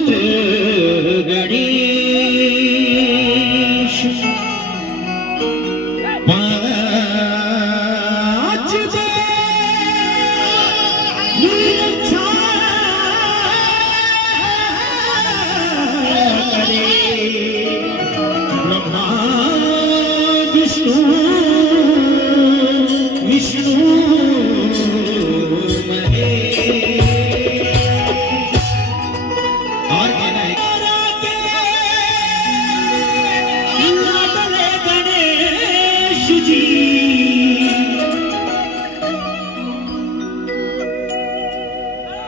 पुत्र गणेश पांच दे रक्षा करे ब्रह्मा विष्णु विष्णु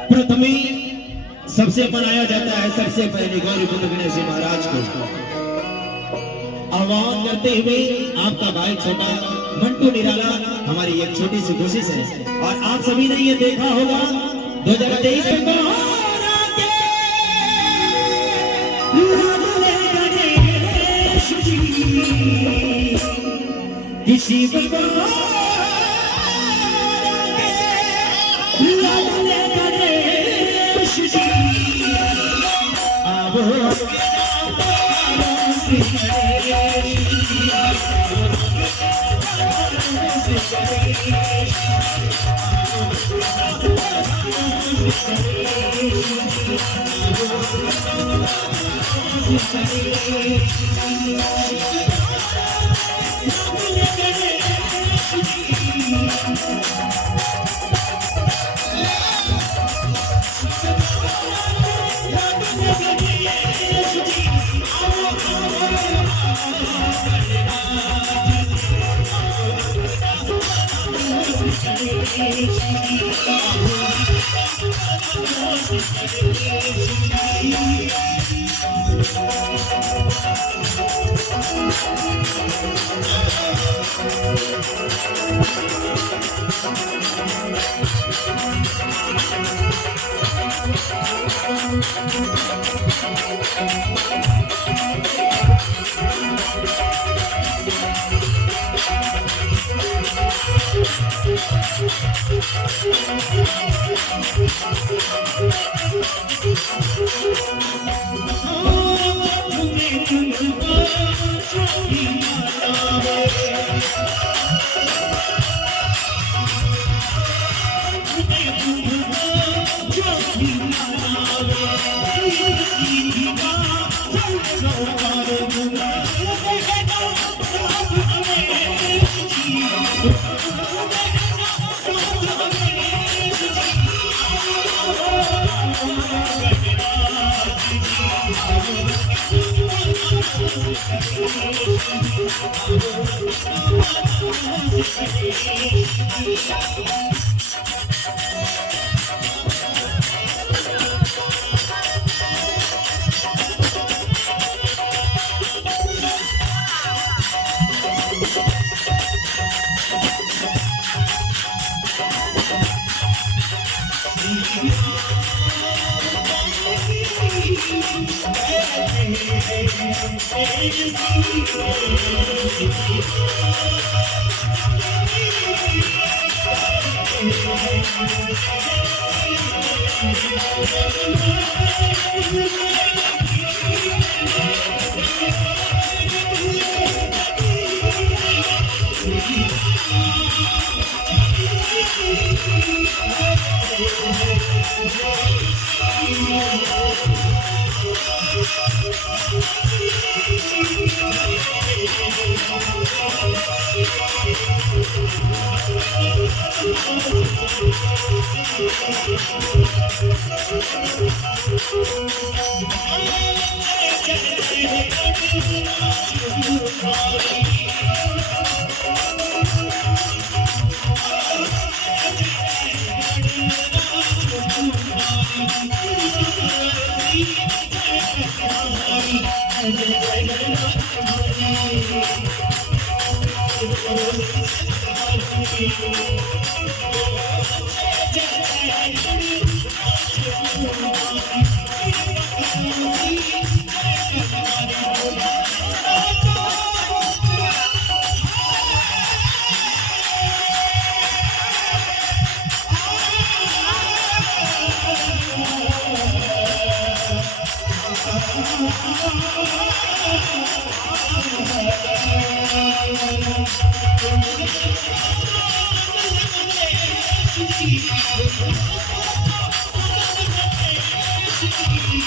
प्रथमे सबसे बनाया जाता है सबसे पहले गौरीपुत्र गणेश जी महाराज को आह्वान करते हुए आपका भाई छोटा मंटू निराला हमारी एक छोटी सी कोशिश है। और आप सभी ने ये देखा होगा 2023 में किसी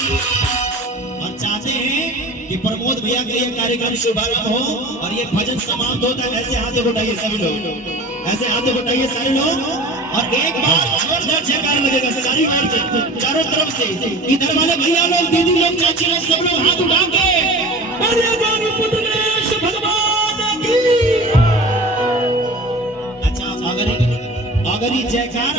और चाहते हैं कि प्रमोद भैया के ये कार्यक्रम शुभारंभ हो और ये भजन समाप्त होता है। ऐसे हाथ उठाइए सभी लोग, ऐसे हाथ उठाइए सारे लोग, और एक बार जोरदार जयकार लगेगा सारी ओर से, चारों तरफ से। इधर वाले भैया लोग, दीदी लोग, चाची लोग, सब लोग हाथ उठा के पुत्र गणेश भगवान की। अच्छा, अगर ये जयकार